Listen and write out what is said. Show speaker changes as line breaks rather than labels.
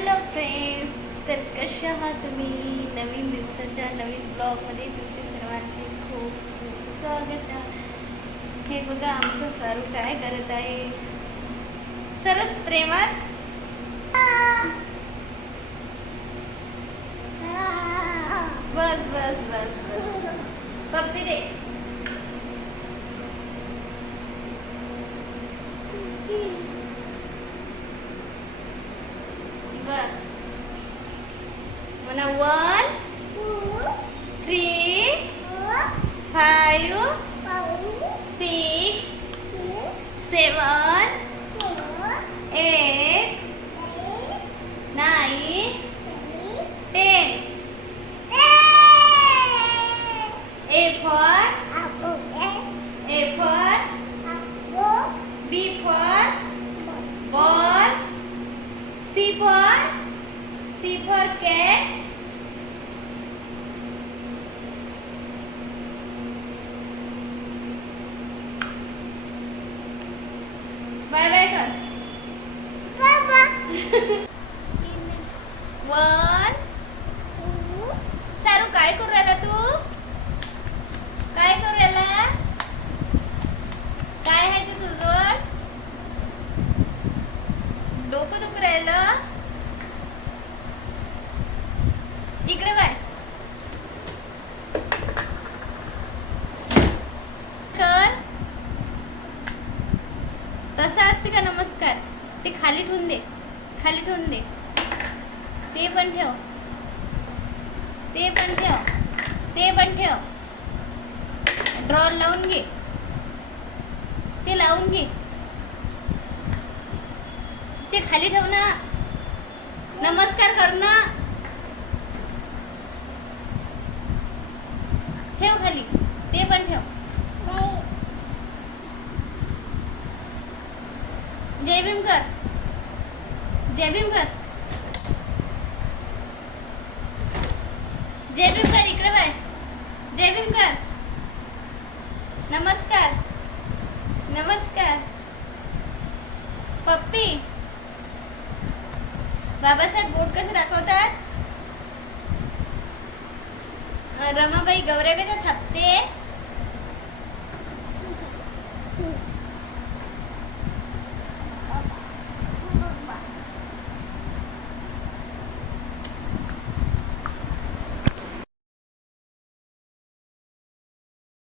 Hello friends तर कसे आहात तुम्ही? नवीन दिवसाच्या नवीन ब्लॉगमध्ये तुमचे सर्वांचे खूप खूप स्वागत आहे. हे बघा आमचं सरू काय करत आहे? सरस प्रेमात? बस बस बस बस. पप्पी दे. One, two, three, five, six, seven, eight, nine, ten. A for. A for. B for ball. C for for cat bye bye कर वन सारू काय करू राहिला तू? काय करू राहिला? काय आहे ते तुझं? डोकं दुखू राहिलं. इकडे बाय. कर तसं असते का नमस्कार? ते खाली ठेवून दे. खाली ठेवून दे. ते पण ठेव. ते पण ठेव. ते पण ठेव. ड्रॉर लावून घे. ते लावून घे. ते खाली ठेव ना. नमस्कार कर ना. ठेव खाली. ते पण ठेव. जय भीम कर. जय भीम कर. जय भीम कर इकडे बाय जय भीम कर. नमस्कार. नमस्कार. पप्पी. बाबासाहेब बोट कसे दाखवतात? રમાભાઈ ગૌરવે છે